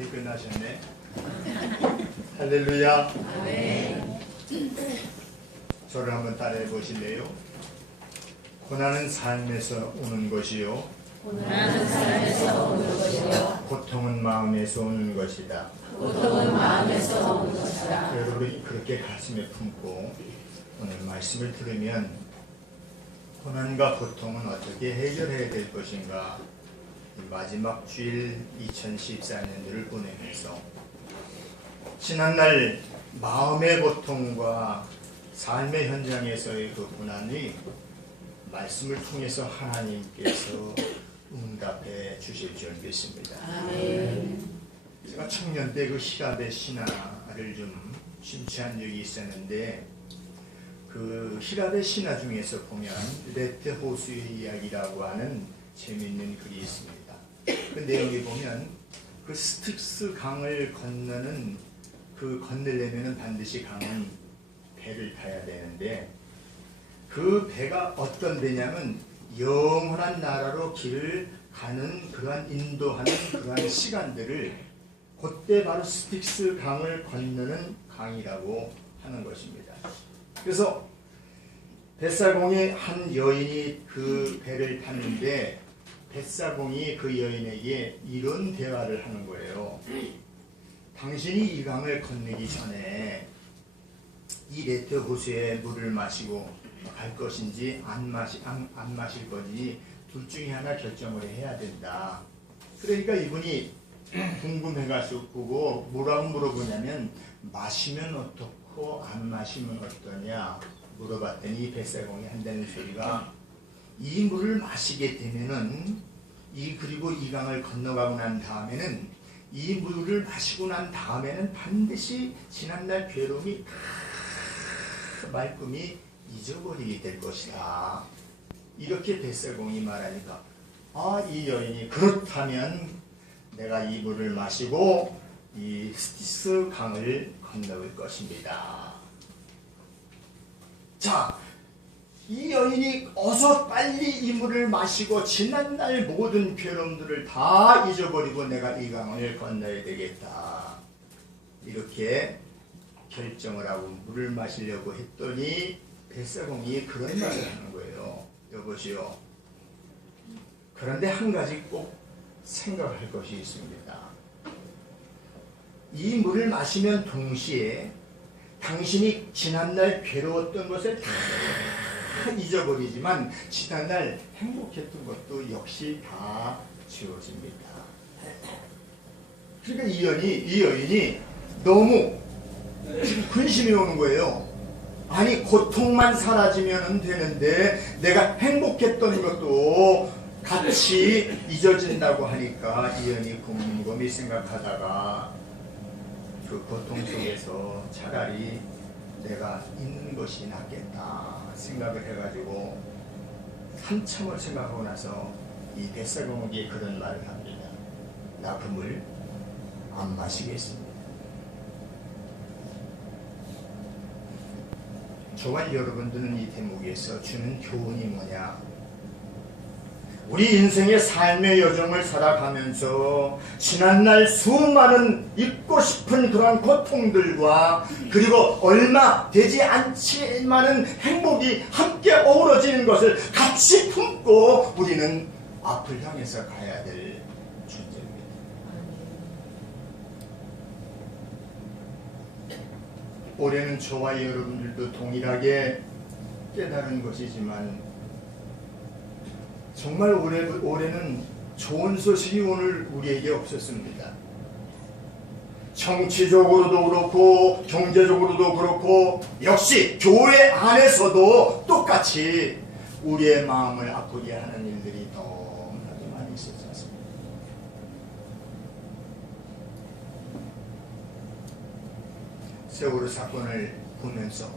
빨리 끝나셨네. 할렐루야. 아멘. 저를 한번 따라해 보실래요? 고난은 삶에서 오는 것이요, 고난은 삶에서 오는 것이요, 고통은 마음에서 오는 것이다. 고통은 마음에서 오는 것이다. 여러분이 그렇게 가슴에 품고 오늘 말씀을 들으면 고난과 고통은 어떻게 해결해야 될 것인가, 이 마지막 주일 2014년도를 보내면서 지난날 마음의 고통과 삶의 현장에서의 그 고난이 말씀을 통해서 하나님께서 응답해 주실 줄 믿습니다. 아멘. 제가 청년 때 그 히랍의 신화를 좀 심취한 적이 있었는데, 그 히랍의 신화 중에서 보면 레트 호수의 이야기라고 하는 재미있는 글이 있습니다. 그 내용에 보면 그 스틱스 강을 건너는, 그 건너려면 반드시 강은 배를 타야 되는데, 그 배가 어떤 배냐면 영원한 나라로 길을 가는 그러한 인도하는 그러한 시간들을 그때 바로 스틱스 강을 건너는 강이라고 하는 것입니다. 그래서 뱃사공의 한 여인이 그 배를 탔는데 뱃사공이 그 여인에게 이런 대화를 하는 거예요. 당신이 이 강을 건너기 전에 이 레트 호수에 물을 마시고 갈 것인지 안 마실 건지 둘 중에 하나 결정을 해야 된다. 그러니까 이분이 궁금해가지고 뭐라고 물어보냐면, 마시면 어떻고 안 마시면 어떠냐 물어봤더니 뱃사공이 한다는 소리가, 이 물을 마시게 되면은 그리고 이 강을 건너가고 난 다음에는, 이 물을 마시고 난 다음에는 반드시 지난날 괴로움이 다 말끔히 잊어버리게 될 것이다. 이렇게 뱃사공이 말하니까, 이 여인이 그렇다면 내가 이 물을 마시고 이 스틱스 강을 건너올 것입니다. 자, 이 여인이 어서 빨리 이 물을 마시고 지난날 모든 괴로움들을 다 잊어버리고 내가 이 강을 건너야 되겠다. 이렇게 결정을 하고 물을 마시려고 했더니 뱃사공이 그런 말을 하는 거예요. 여보시오, 그런데 한 가지 꼭 생각할 것이 있습니다. 이 물을 마시면 동시에 당신이 지난날 괴로웠던 것을 다 잊어버리지만 지난날 행복했던 것도 역시 다 지워집니다. 그러니까 이 여인이 너무 지금 근심이 오는 거예요. 아니, 고통만 사라지면 되는데 내가 행복했던 것도 같이 잊어진다고 하니까 이 여인이 곰곰이 생각하다가 그 고통 속에서 차라리 내가 있는 것이 낫겠다 생각을 해가지고 한참을 생각하고 나서 이 뱃사공에게 그런 말을 합니다. 나 그 물 안 마시겠습니다. 저와 여러분들은 이 대목에서 주는 교훈이 뭐냐? 우리 인생의 삶의 여정을 살아가면서 지난날 수많은 잊고 싶은 그런 고통들과 그리고 얼마 되지 않지만은 행복이 함께 어우러지는 것을 같이 품고 우리는 앞을 향해서 가야 될 존재입니다. 올해는 저와 여러분들도 동일하게 깨달은 것이지만 정말 올해는 좋은 소식이 오늘 우리에게 없었습니다. 정치적으로도 그렇고 경제적으로도 그렇고 역시 교회 안에서도 똑같이 우리의 마음을 아프게 하는 일들이 너무나도 많이 있었지 않습니까? 세월호 사건을 보면서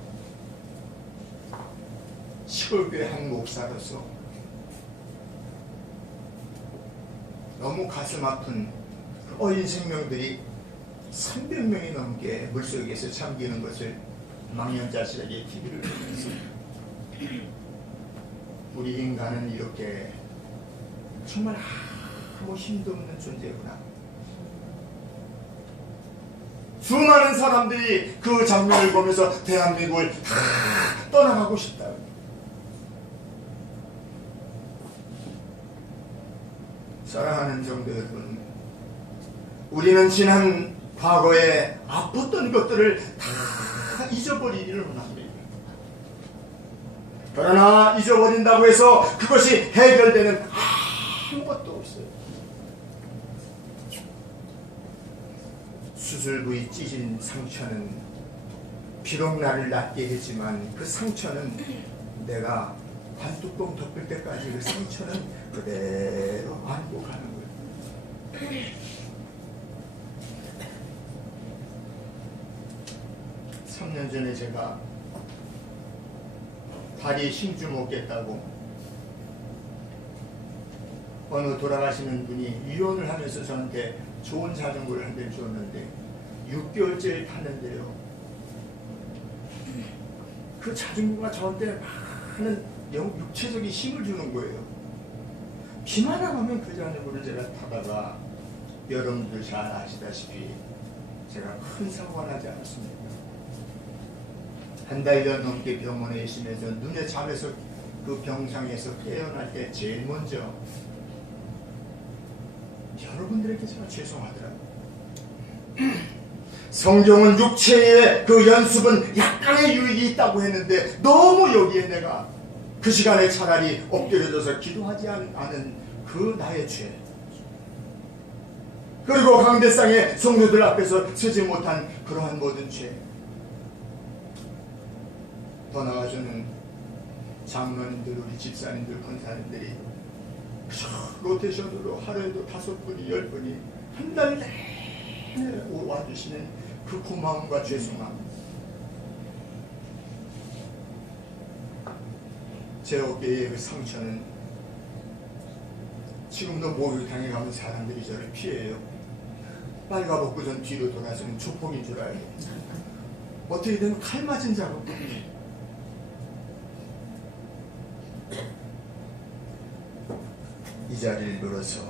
시골교회 한 목사로서 너무 가슴 아픈 어린 생명들이 300명이 넘게 물속에서 잠기는 것을 망연자실하게 TV를 보면서, 우리 인간은 이렇게 정말 아무 힘도 없는 존재구나. 수많은 사람들이 그 장면을 보면서 대한민국을 다 떠나가고 싶다. 사랑하는 성도 여러분, 우리는 지난 과거에 아팠던 것들을 다 잊어버리기를 원합니다. 그러나 잊어버린다고 해서 그것이 해결되는 아무것도 없어요. 수술 부위 찢은 상처는 비록 나를 낫게 했지만 그 상처는 내가 관뚜껑 덮을 때까지 그 상처는 그대로 안고 가는 거예요. 3년 전에 제가 다리 힘 좀 얻겠다고 어느 돌아가시는 분이 유언을 하면서 저한테 좋은 자전거를 한 대 줬는데 6개월째 탔는데요. 그 자전거가 저한테 많은 육체적인 힘을 주는 거예요. 비만 안 오면 그 자전거를 제가 타다가 여러분들 잘 아시다시피 제가 큰 사고가 나지 않았습니까? 한 달여 넘게 병원에 있으면서 눈에 잠에서 그 병상에서 깨어날 때 제일 먼저 여러분들에게 제가 죄송하더라고요. 성경은 육체의 그 연습은 약간의 유익이 있다고 했는데 너무 여기에 내가 그 시간에 차라리 엎드려져서 기도하지 않은 그 나의 죄, 그리고 강대상의 성도들 앞에서 서지 못한 그러한 모든 죄, 더 나아가서는 장로님들, 우리 집사님들, 권사님들이 로테이션으로 하루에도 5분이 10분이 한 달 내내 와주시는 그 고마움과 죄송함, 제 어깨의 그 상처는 지금도 목욕탕에 가면 사람들이 저를 피해요. 빨가벗고 전 뒤로 돌아서는 조폭인 줄 알고 어떻게 되면 칼 맞은 작업뿐이에요. 이 자리를 빌어서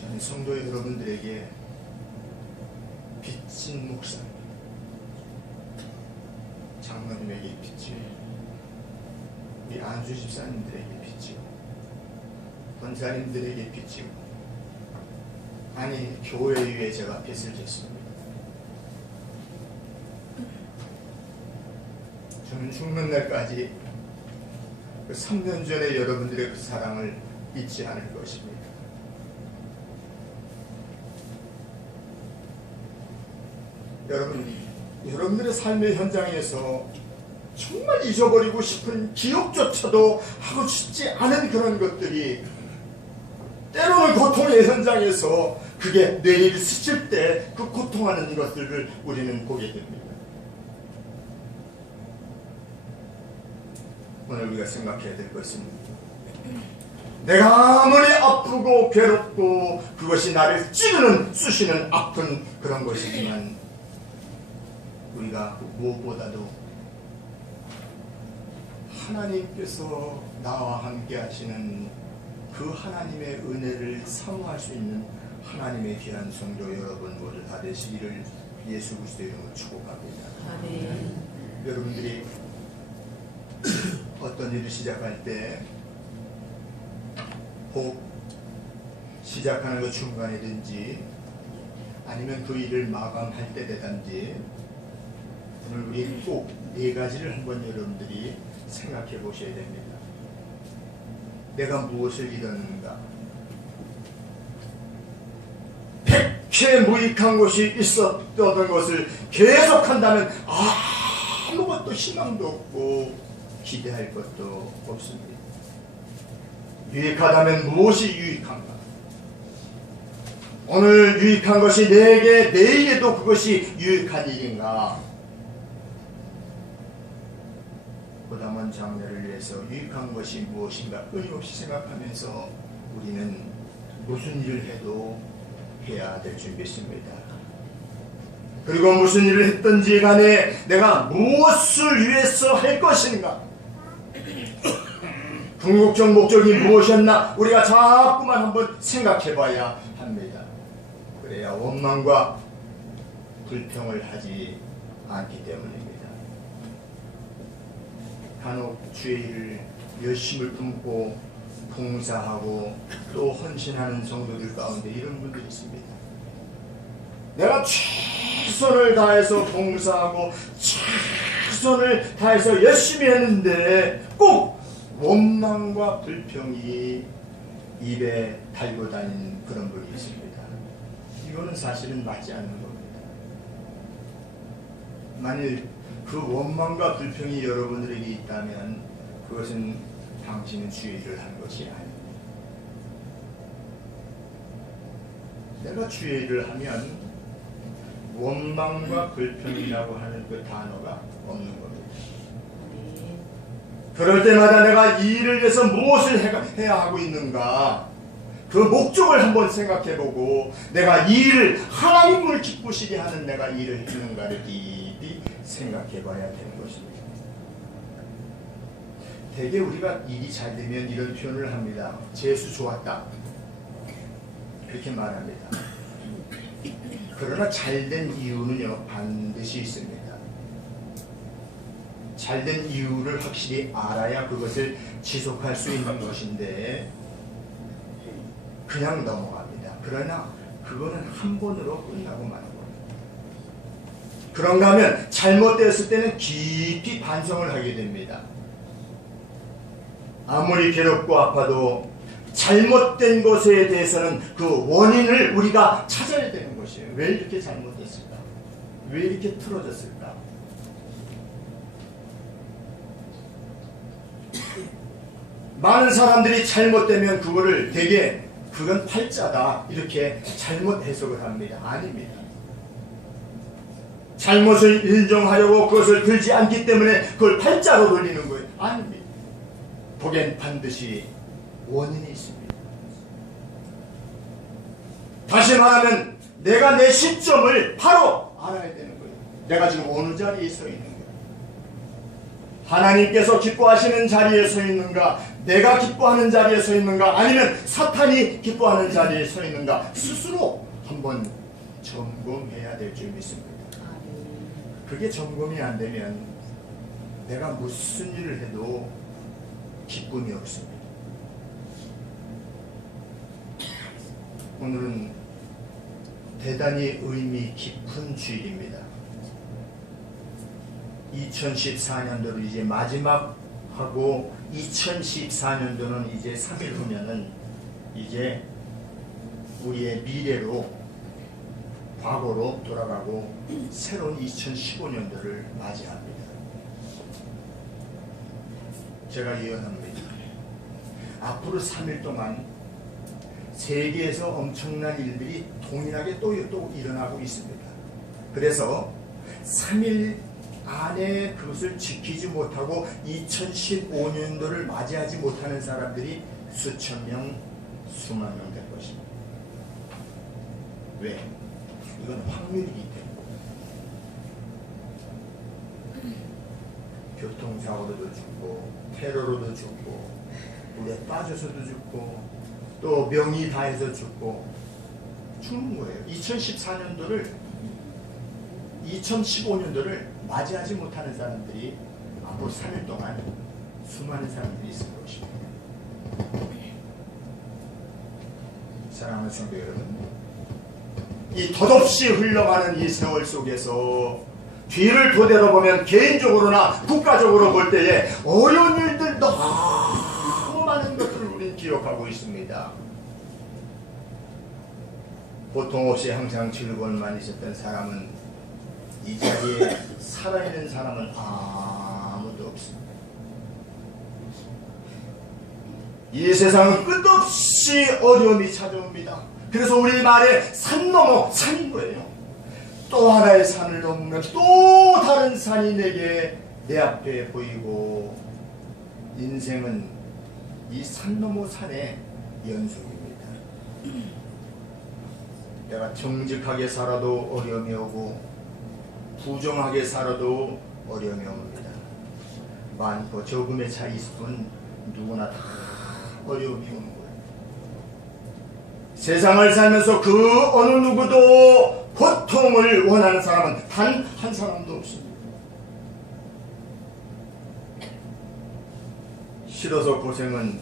저는 성도 여러분들에게 빚진 목사님, 장로님에게 빚지고 우리 안수 집사님들에게 빚지고 권사님들에게 빚지고 아니 교회 위에 제가 빚을 졌습니다. 저는 죽는 날까지 그 3년 전에 여러분들의 그 사랑을 잊지 않을 것입니다. 여러분들의 삶의 현장에서 정말 잊어버리고 싶은 기억조차도 하고 싶지 않은 그런 것들이 때로는 고통의 현장에서 그게 뇌리를 스칠 때 그 고통하는 것들을 우리는 보게 됩니다. 오늘 우리가 생각해야 될 것은 내가 아무리 아프고 괴롭고 그것이 나를 찌르는 쑤시는 아픈 그런 것이지만 우리가 무엇보다도 하나님께서 나와 함께 하시는 그 하나님의 은혜를 사모할 수 있는 하나님의 귀한 성도 여러분 모두 다 되시기를 예수 그리스도의 이름으로 축복합니다. 아멘. 여러분들이 어떤 일을 시작할 때 혹 시작하는 것 중간이든지 아니면 그 일을 마감할 때 되든지 오늘 우리 꼭 4가지를 한번 여러분들이 생각해 보셔야 됩니다. 내가 무엇을 이뤘는가? 백해 무익한 것이 있었던 것을 계속한다면 아무것도 희망도 없고 기대할 것도 없습니다. 유익하다면 무엇이 유익한가? 오늘 유익한 것이 내게 내일에도 그것이 유익한 일인가? 보다 먼 장래를 위해서 유익한 것이 무엇인가 끊임없이 생각하면서 우리는 무슨 일을 해도 해야 될 줄 믿습니다. 그리고 무슨 일을 했든지 간에 내가 무엇을 위해서 할 것인가? 궁극적 목적이 무엇이었나? 우리가 자꾸만 한번 생각해 봐야 합니다. 그래야 원망과 불평을 하지 않기 때문입니다. 간혹 주의 일을 열심을 품고 봉사하고 또 헌신하는 성도들 가운데 이런 분들이 있습니다. 내가 최선을 다해서 봉사하고 최선을 다해서 열심히 했는데 꼭 원망과 불평이 입에 달고 다니는 그런 분이 있습니다. 이거는 사실은 맞지 않는 겁니다. 만일 그 원망과 불평이 여러분들에게 있다면 그것은 당신은 주의 일을 한 것이 아닙니다. 내가 주의 일을 하면 원망과 불평이라고 하는 그 단어가 없는 겁니다. 그럴 때마다 내가 이 일을 위해서 무엇을 해야 하고 있는가, 그 목적을 한번 생각해보고 내가 이 일을 하나님을 기쁘시게 하는 내가 이 일을 했는가를 깊이 생각해봐야 되는 것입니다. 대개 우리가 일이 잘 되면 이런 표현을 합니다. 재수 좋았다, 그렇게 말합니다. 그러나 잘된 이유는요 반드시 있습니다. 잘된 이유를 확실히 알아야 그것을 지속할 수 있는 것인데 그냥 넘어갑니다. 그러나 그거는 한 번으로 끝나고 마는 겁니다. 그런가 하면 잘못되었을 때는 깊이 반성을 하게 됩니다. 아무리 괴롭고 아파도 잘못된 것에 대해서는 그 원인을 우리가 찾아야 되는 것이에요. 왜 이렇게 잘못됐을까? 왜 이렇게 틀어졌을까? 많은 사람들이 잘못되면 그거를 되게 그건 팔자다 이렇게 잘못 해석을 합니다. 아닙니다. 잘못을 인정하려고 그것을 들지 않기 때문에 그걸 팔자로 돌리는 거예요. 아닙니다. 거기엔 반드시 원인이 있습니다. 다시 말하면 내가 내 시점을 바로 알아야 되는 거예요. 내가 지금 어느 자리에 서 있는 거예요. 하나님께서 기뻐하시는 자리에 서 있는가, 내가 기뻐하는 자리에 서 있는가, 아니면 사탄이 기뻐하는 자리에 서 있는가, 스스로 한번 점검해야 될 줄 믿습니다. 그게 점검이 안 되면 내가 무슨 일을 해도 기쁨이 없습니다. 오늘은 대단히 의미 깊은 주일입니다. 2014년도로 이제 마지막하고 2014년도는 이제 3일 후면은 이제 우리의 미래로 과거로 돌아가고 새로운 2015년도를 맞이합니다. 제가 예언합니다. 앞으로 3일 동안 세계에서 엄청난 일들이 동일하게 또 일어나고 있습니다. 그래서 3일 안에 그것을 지키지 못하고 2015년도를 맞이하지 못하는 사람들이 수천 명, 수만 명 될 것입니다. 왜? 이건 확률이기 때문에. 교통사고로도 죽고 테러로도 죽고 물에 빠져서도 죽고 또 명의 다해서 죽고 죽는 거예요. 2015년도를 맞이하지 못하는 사람들이 앞으로 3일 동안 수많은 사람들이 있을 것입니다. 사랑하는 성도 여러분, 이 덧없이 흘러가는 이 세월 속에서 뒤를 되돌아보면 개인적으로나 국가적으로 볼 때에 어려운 일들 너무 많은 것들을 우리는 기억하고 있습니다. 고통 없이 항상 즐거움만 있었던 사람은 이 자리에 살아있는 사람은 아무도 없습니다. 이 세상은 끝없이 어려움이 찾아옵니다. 그래서 우리 말에 산 넘어 산인 거예요. 또 하나의 산을 넘으면 또 다른 산이 내 앞에 보이고 인생은 이 산 넘어 산의 연속입니다. 내가 정직하게 살아도 어려움이 오고 부정하게 살아도 어려움이 옵니다. 많고 적음의 차이 있을 뿐 누구나 다 어려움이 오는 거예요. 세상을 살면서 그 어느 누구도 고통을 원하는 사람은 단 한 사람도 없습니다. 싫어서 고생은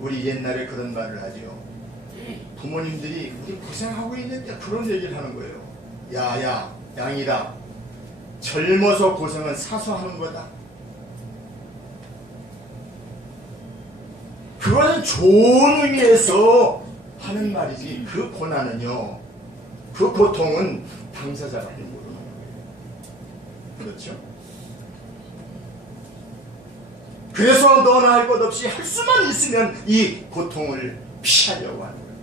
우리 옛날에 그런 말을 하죠. 부모님들이 우리 고생하고 있는데 그런 얘기를 하는 거예요. 야야 양이라 젊어서 고생은 사소하는 거다. 그거는 좋은 의미에서 하는 말이지 그 고난은요, 그 고통은 당사자가 힘으로 하는 거예요. 그렇죠? 그래서 너나 할 것 없이 할 수만 있으면 이 고통을 피하려고 하는 거예요.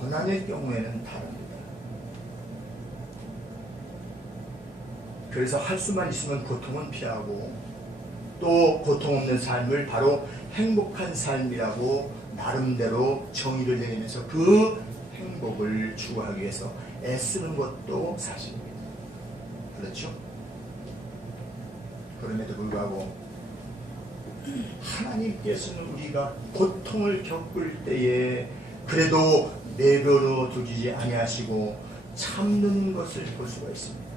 고난의 경우에는 다릅니다. 그래서 할 수만 있으면 고통은 피하고 또 고통 없는 삶을 바로 행복한 삶이라고 나름대로 정의를 내리면서 그 행복을 추구하기 위해서 애쓰는 것도 사실입니다. 그렇죠? 그럼에도 불구하고 하나님께서는 우리가 고통을 겪을 때에 그래도 내버려 두지 아니하시고 참는 것을 볼 수가 있습니다.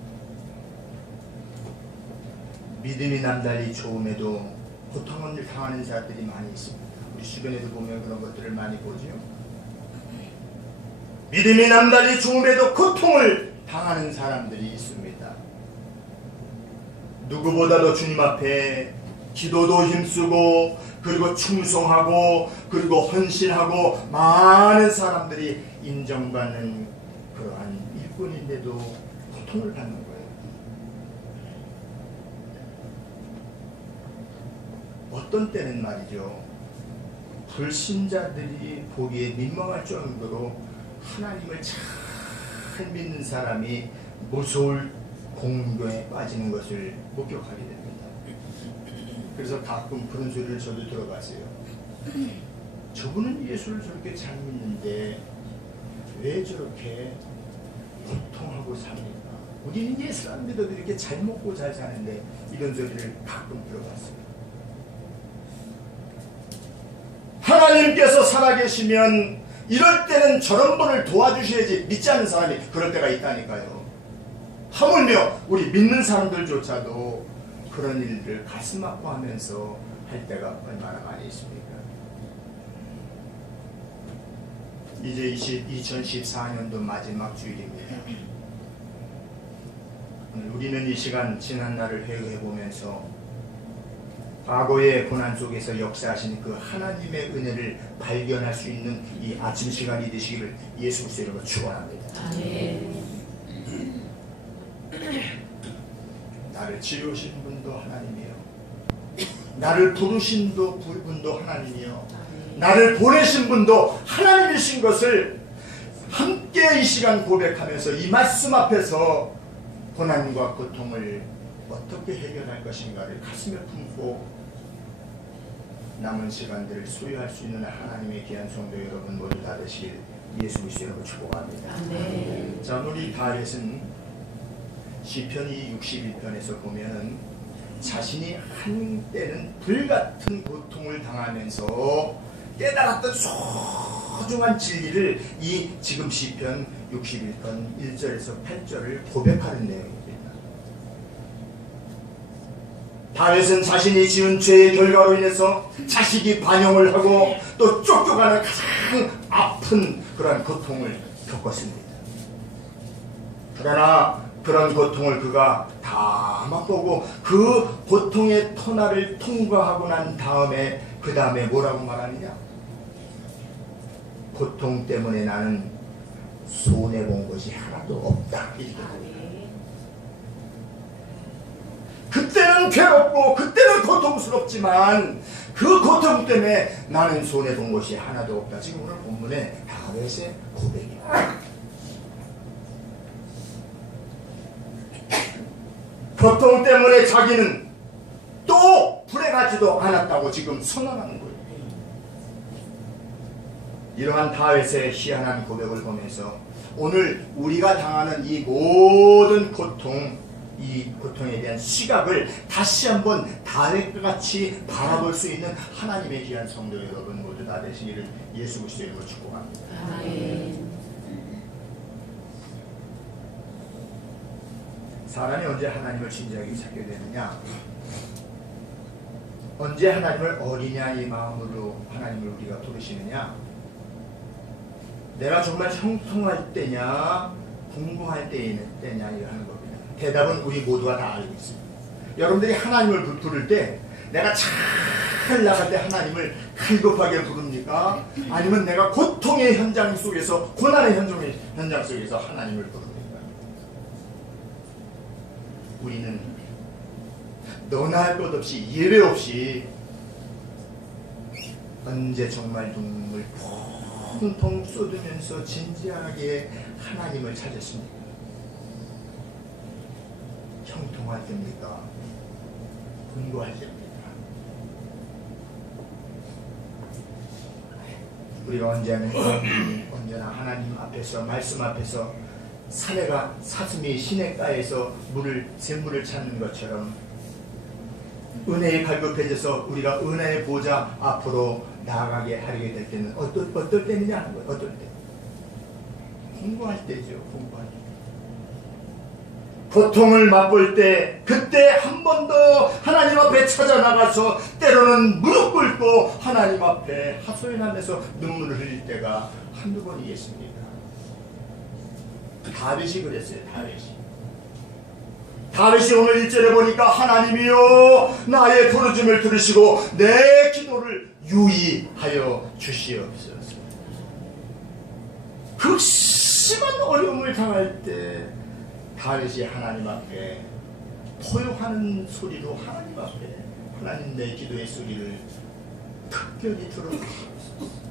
믿음이 남달리 좋음에도 고통을 당하는 자들이 많이 있습니다. 우리 주변에도 보면 그런 것들을 많이 보죠. 믿음이 남달리 좋음에도 고통을 당하는 사람들이 있습니다. 누구보다도 주님 앞에 기도도 힘쓰고 그리고 충성하고 그리고 헌신하고 많은 사람들이 인정받는 그러한 일꾼인데도 고통을 받는 거예요. 어떤 때는 말이죠, 불신자들이 보기에 민망할 정도로 하나님을 잘 믿는 사람이 무서울 공경에 빠지는 것을 목격하게 됩니다. 그래서 가끔 그런 소리를 저도 들어봤어요. 저분은 예수를 저렇게 잘 믿는데 왜 저렇게 고통하고 삽니까? 우리는 예수 안 믿어도 이렇게 잘 먹고 잘 사는데, 이런 소리를 가끔 들어봤어요. 하나님께서 살아계시면 이럴 때는 저런 분을 도와주셔야지 믿지 않는 사람이 그럴 때가 있다니까요. 하물며 우리 믿는 사람들조차도 그런 일들을 가슴 아파하면서 할 때가 얼마나 많이 있습니까? 이제 2014년도 마지막 주일입니다. 우리는 이 시간 지난 날을 회고해보면서 과거의 고난 속에서 역사하신 그 하나님의 은혜를 발견할 수 있는 이 아침 시간이 되시기를 예수 그리스도 이름으로 축원합니다. 나를 지으신 분도 하나님이요, 나를 부르신 분도 하나님이요, 나를 보내신 분도 하나님이신 것을 함께 이 시간 고백하면서 이 말씀 앞에서 고난과 고통을 어떻게 해결할 것인가를 가슴에 품고 남은 시간들을 소유할 수 있는 하나님의 귀한 성도 여러분 모두 다 되시길 예수 그리스도 이름으로 축복합니다. 자, 우리 다윗은 시편 61편에서 보면은 자신이 한때는 불같은 고통을 당하면서 깨달았던 소중한 진리를 이 지금 시편 61편 1절에서 8절을 고백하는 내용입니다. 다윗은 자신이 지은 죄의 결과로 인해서 자식이 반영을 하고 또 쫓겨가는 가장 아픈 그런 고통을 겪었습니다. 그러나 그런 고통을 그가 다 맛보고 그 고통의 터널을 통과하고 난 다음에 그 다음에 뭐라고 말하느냐? 고통 때문에 나는 손해본 것이 하나도 없다. 이렇게 그때는 괴롭고 그때는 고통스럽지만 그 고통 때문에 나는 손해본 것이 하나도 없다. 지금 오늘 본문에 다윗의 고백입니다. 고통 때문에 자기는 또 불행하지도 않았다고 지금 선언하는 거예요. 이러한 다윗의 희한한 고백을 보면서 오늘 우리가 당하는 이 모든 고통, 이 고통에 대한 시각을 다시 한번 다윗과 같이 바라볼 수 있는 하나님의 귀한 성도 여러분 모두 다 되시기를 예수 그리스도의 이름으로 축복합니다. 아멘. 사람이 언제 하나님을 진지하게 찾게 되느냐? 언제 하나님을 어린아이 마음으로 하나님을 우리가 부르시느냐? 내가 정말 형통할 때냐 궁금할 때냐 하는 겁니다. 대답은 우리 모두가 다 알고 있습니다. 여러분들이 하나님을 부를 때 내가 잘 나갈 때 하나님을 갈급하게 부릅니까? 아니면 내가 고통의 현장 속에서 고난의 현장 속에서 하나님을 부릅니까? 우리는 너나 할 것 없이 예외 없이 언제 정말 눈물 펑펑 쏟으면서 진지하게 하나님을 찾았습니까? 형통할 때입니까? 분노할 때입니까? 우리가 언제나 하나님 앞에서 말씀 앞에서 사내가 사슴이 시냇가에서 샘물을 찾는 것처럼 은혜에 갈급해져서 우리가 은혜의 보좌 앞으로 나아가게 하게 될 때는 어떨 때느냐 하는 거예요. 어떨 때? 공부할 때죠. 공부할 때. 고통을 맛볼 때 그때 한 번 더 하나님 앞에 찾아나가서 때로는 무릎 꿇고 하나님 앞에 하소연하면서 눈물을 흘릴 때가 한두 번이겠습니까? 다윗이 그랬어요. 다윗이 오늘 1절에 보니까 하나님이여 나의 부르짖음을 들으시고 내 기도를 유의하여 주시옵소서. 극심한 어려움을 당할 때 다윗이 하나님 앞에 토요하는 소리로 하나님 앞에 하나님 내 기도의 소리를 특별히 들어주시옵소서.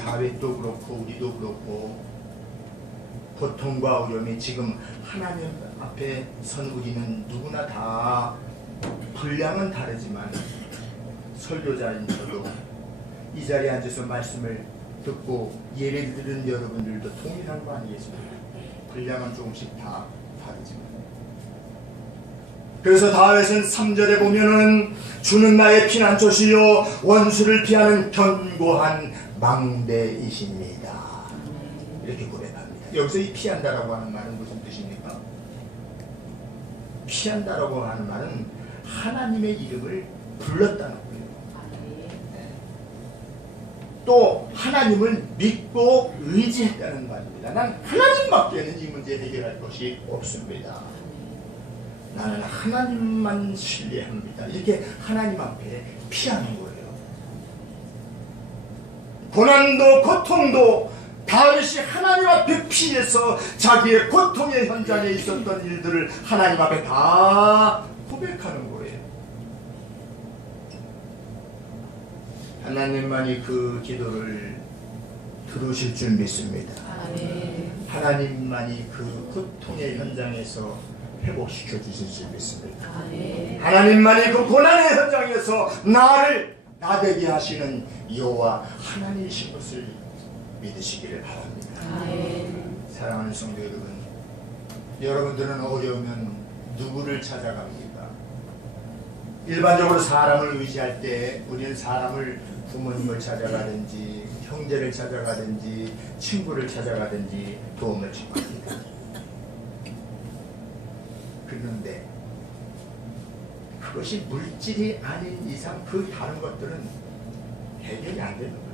다윗도 그렇고 우리도 그렇고 고통과 어려움이 지금 하나님 앞에 선 우리는 누구나 다 분량은 다르지만 설교자인 저도 이 자리에 앉아서 말씀을 듣고 예배를 들은 여러분들도 동일한 거 아니겠습니까? 분량은 조금씩 다 다르지만 그래서 다윗은 3절에 보면은 주는 나의 피난처시요 원수를 피하는 견고한 망대이십니다. 이렇게 고백합니다. 여기서 이 피한다라고 하는 말은 무슨 뜻입니까? 피한다라고 하는 말은 하나님의 이름을 불렀다는 거예요. 또 하나님을 믿고 의지했다는 말입니다. 난 하나님밖에는 이 문제 해결할 것이 없습니다. 나는 하나님만 신뢰합니다. 이렇게 하나님 앞에 피하는 거예요. 고난도 고통도 다윗이 하나님 앞에 피해서 자기의 고통의 현장에 있었던 일들을 하나님 앞에 다 고백하는 거예요. 하나님만이 그 기도를 들으실 줄 믿습니다. 하나님만이 그 고통의 현장에서 회복시켜 주실 줄 믿습니다. 하나님만이 그 고난의 현장에서 나를 나되게 하시는 여호와 하나님이신 것을 믿으시기를 바랍니다. 사랑하는 성도 여러분, 여러분들은 어려우면 누구를 찾아갑니까? 일반적으로 사람을 의지할 때 우리는 사람을 부모님을 찾아가든지 형제를 찾아가든지 친구를 찾아가든지 도움을 청합니다. 그런데 그것이 물질이 아닌 이상 그 다른 것들은 해결이 안 되는 거예요.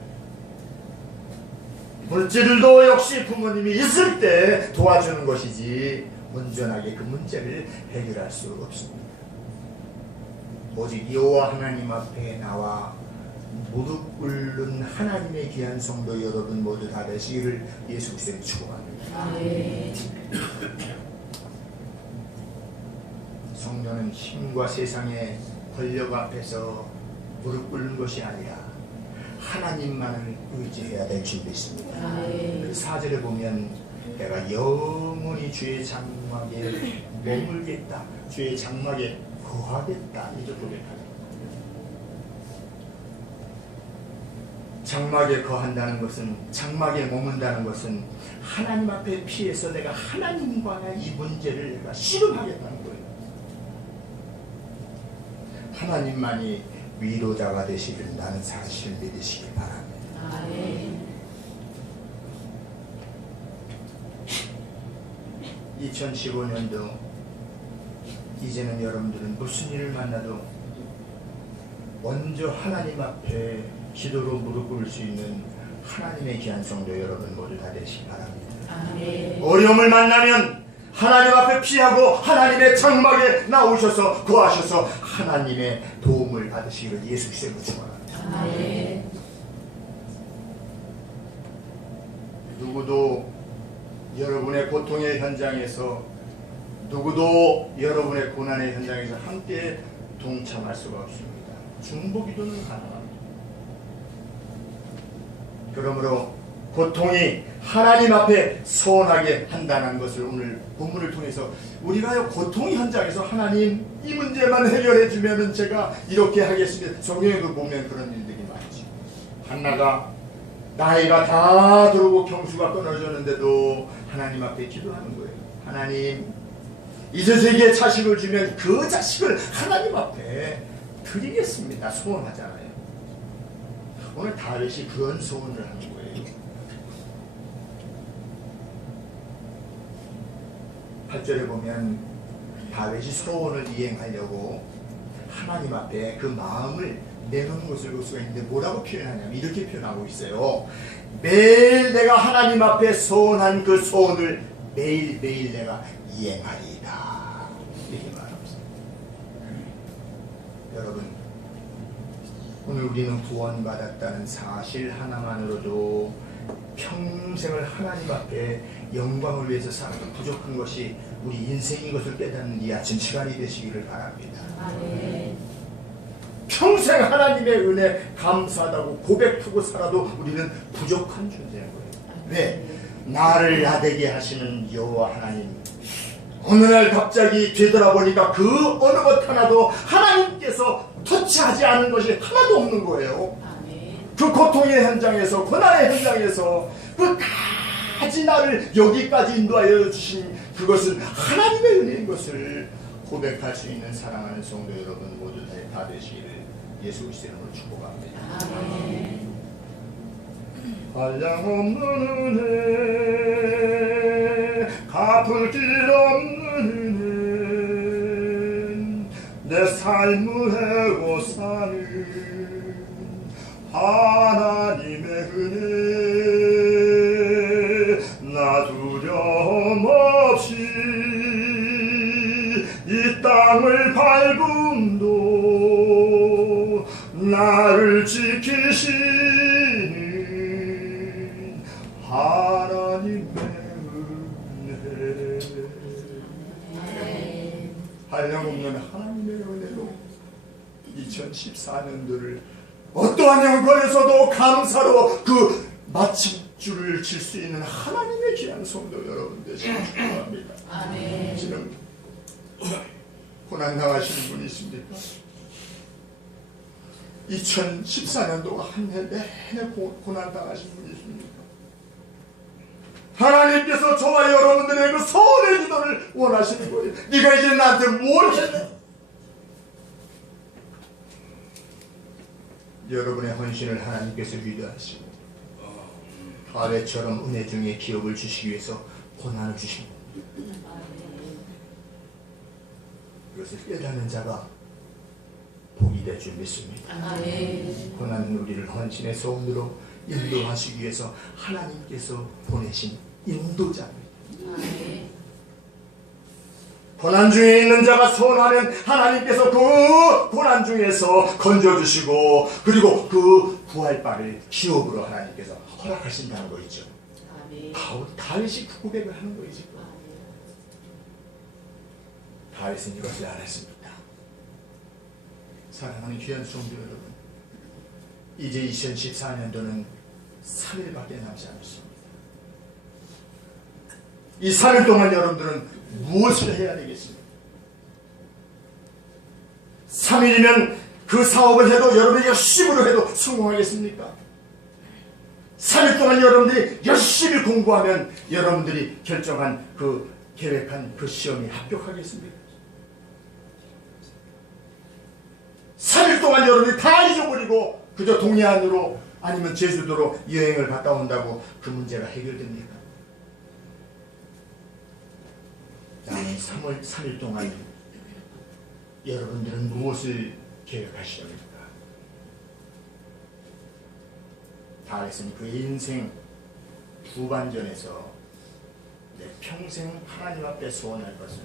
물질도 역시 부모님이 있을 때 도와주는 것이지 온전하게 그 문제를 해결할 수 없습니다. 오직 여호와 하나님 앞에 나와 무릎 꿇는 하나님의 귀한 성도 여러분 모두 다 되시기를 예수 그리스도로 축원합니다. 성도는 힘과 세상의 권력 앞에서 무릎 꿇는 것이 아니라 하나님만을 의지해야 될 줄 믿습니다. 그 4절에 보면 내가 영원히 주의 장막에 머물겠다, 주의 장막에 거하겠다 이렇게 고백합니다. 장막에 거한다는 것은, 장막에 머문다는 것은 하나님 앞에 피해서 내가 하나님과의 이 문제를 내가 씨름하겠다는 거예요. 하나님만이 위로자가 되시는다는 사실을 믿으시기 바랍니다. 아멘. 2015년도 이제는 여러분들은 무슨 일을 만나도 먼저 하나님 앞에 기도로 무릎 꿇을 수 있는 하나님의 귀한 성도 여러분 모두 다 되시기 바랍니다. 아멘. 어려움을 만나면 하나님 앞에 피하고 하나님의 장막에 나오셔서 거하셔서 하나님의 도움을 받으시기를 예수 그리스도로 축원합니다. 아멘. 누구도 여러분의 고통의 현장에서, 누구도 여러분의 고난의 현장에서 함께 동참할 수가 없습니다. 중보기도는 가능합니다. 그러므로 고통이 하나님 앞에 소원하게 한다는 것을 오늘 본문을 통해서 우리가 고통 현장에서 하나님 이 문제만 해결해 주면은 제가 이렇게 하겠습니다. 성경에도 보면 그런 일들이 많죠. 한나가 나이가 다 들어오고 경수가 끊어졌는데도 하나님 앞에 기도하는 거예요. 하나님, 이세에게 자식을 주면 그 자식을 하나님 앞에 드리겠습니다. 소원하잖아요. 오늘 다윗이 그런 소원을 하는 거예요. 8절에 보면 다윗이 소원을 이행하려고 하나님 앞에 그 마음을 내놓는 것을 볼 수가 있는데 뭐라고 표현하냐면 이렇게 표현하고 있어요. 매일 내가 하나님 앞에 소원한 그 소원을 매일매일 내가 이행하리이다. 이렇게 말합니다. 여러분, 오늘 우리는 구원받았다는 사실 하나만으로도 평생을 하나님 앞에 영광을 위해서 살아도 부족한 것이 우리 인생인 것을 깨닫는 이 아침 시간이 되시기를 바랍니다. 아멘. 평생 하나님의 은혜 감사하다고 고백하고 살아도 우리는 부족한 존재인 거예요. 왜? 나를 나되게 하시는 여호와 하나님, 어느 날 갑자기 되돌아보니까 그 어느 것 하나도 하나님께서 터치하지 않은 것이 하나도 없는 거예요. 아멘. 그 고통의 현장에서, 고난의 현장에서 그 가지 나를 여기까지 인도하여 주신 그것은 하나님의 은혜인 것을 고백할 수 있는 사랑하는 성도 여러분 모두 다 되시기를 예수 그리스도의 이름으로 축복합니다. 아멘. 한량없는 은혜, 갚을 길 없는 은혜, 내 삶을 해고 사는 하나님의 은혜, 나 두려움 없이 이 땅을 밟음도 나를 지키시는 하나님의 은혜, 한량없는 하나님의 은혜로 2014년도를 어떠한 형편에서도 감사로 그 마침줄을 칠 수 있는 하나님의 귀한 성도 여러분 되시길 축복합니다. 아멘. 지금 고난 당하시는 분이 있습니까? 2014년도가 한 해 내내 고난 당하신 분이 있습니까? 하나님께서 저와 여러분들의 그 소원의 기도를 원하시는 거예요. 네가 이제 나한테 뭘 했냐? 여러분의 헌신을 하나님께서 위대하시고 다윗처럼 은혜 중에 기업을 주시기 위해서 고난을 주십니다. 이것을 깨닫는 자가 복이 될 줄 믿습니다. 아멘. 고난은 우리를 헌신의 소원으로 인도하시기 위해서 하나님께서 보내신 인도자입니다. 아멘. 고난 중에 있는 자가 소원하면 하나님께서 그 고난 중에서 건져주시고 그리고 그 부활바를 기업으로 하나님께서 허락하신다는 거 있죠. 아멘. 다윗이 그 고백을 하는 거이죠. 다윗은 이것을 안 했습니다. 사랑하는 귀한 성도 여러분, 이제 2014년도는 3일밖에 남지 않았습니다. 이 3일 동안 여러분들은 무엇을 해야 되겠습니까? 3일이면 그 사업을 해도 여러분이 열심으로 해도 성공하겠습니까? 3일 동안 여러분들이 열심히 공부하면 여러분들이 결정한 그 계획한 그 시험에 합격하겠습니까? 3일 동안 여러분들이 다 잊어버리고 그저 동해안으로 아니면 제주도로 여행을 갔다 온다고 그 문제가 해결됩니까? 남은 3일 동안 여러분들은 무엇을 계획하시렵니까? 다윗은 그 인생 두반전에서 내 평생 하나님 앞에 소원할 것은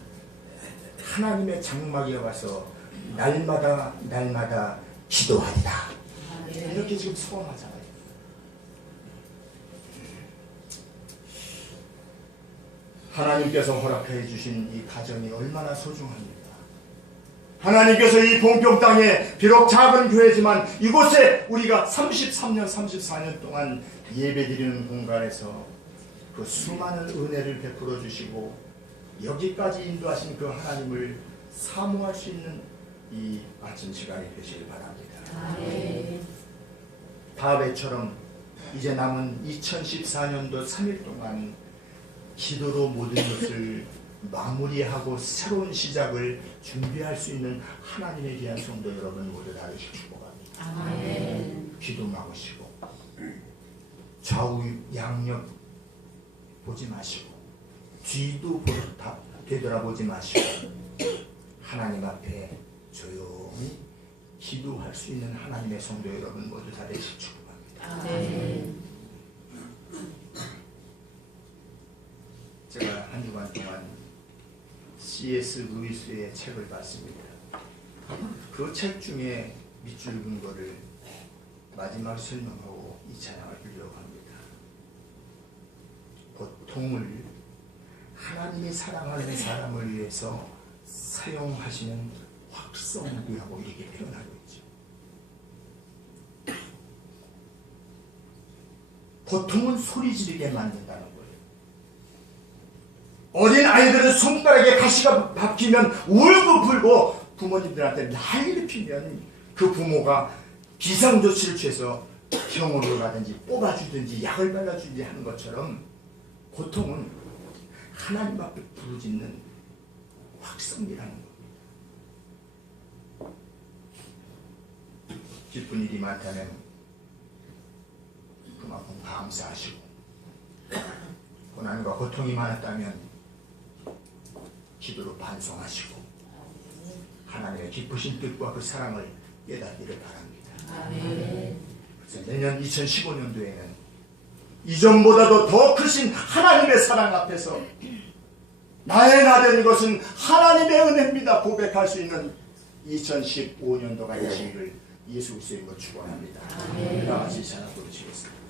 하나님의 장막에 와서 날마다 기도하리라. 이렇게 지금 소원하잖아요. 하나님께서 허락해 주신 이 가정이 얼마나 소중합니까? 하나님께서 이 동평 땅에 비록 작은 교회지만 이곳에 우리가 33년, 34년 동안 예배드리는 공간에서 그 수많은 은혜를 베풀어 주시고 여기까지 인도하신 그 하나님을 사모할 수 있는 이 아침 시간이 되시길 바랍니다. 다윗처럼 이제 남은 2014년도 3일 동안 기도로 모든 것을 마무리하고 새로운 시작을 준비할 수 있는 하나님에 대한 성도 여러분 모두 다 되시길 축복합니다. 기도 막으시고 좌우 양옆 보지 마시고 뒤도 되돌아보지 마시고 하나님 앞에 조용히 기도할 수 있는 하나님의 성도 여러분 모두 다 되시길 축복합니다. 제가 한 주간 동안 C.S. 루이스의 책을 봤습니다. 그 책 중에 밑줄 근거를 마지막 설명하고 이 찬양을 드리려고 합니다. 고통을 하나님이 사랑하는 사람을 위해서 사용하시는 확성기라고 이렇게 표현하고 있죠. 고통은 소리 지르게 만든다는 거예요. 어린 아이들은 손가락에 가시가 박히면 울고 불고 부모님들한테 난리를 피면 그 부모가 비상조치를 취해서 병원으로 가든지 뽑아주든지 약을 발라주든지 하는 것처럼 고통은 하나님 앞에 부르짖는 확성기라는 겁니다. 기쁜 일이 많다면 그만큼 감사하시고 고난과 고통이 많았다면 기도로 반성하시고 하나님의 기쁘신 뜻과 그 사랑을 깨닫기를 바랍니다. 그래서 내년 2015년도에는 이전보다도 더 크신 하나님의 사랑 앞에서 나의 나 되는 것은 하나님의 은혜입니다 고백할 수 있는 2015년도가 되시기를 예수 그리스도의 이름으로 축원합니다. 다 같이 찬양 부르시겠습니다.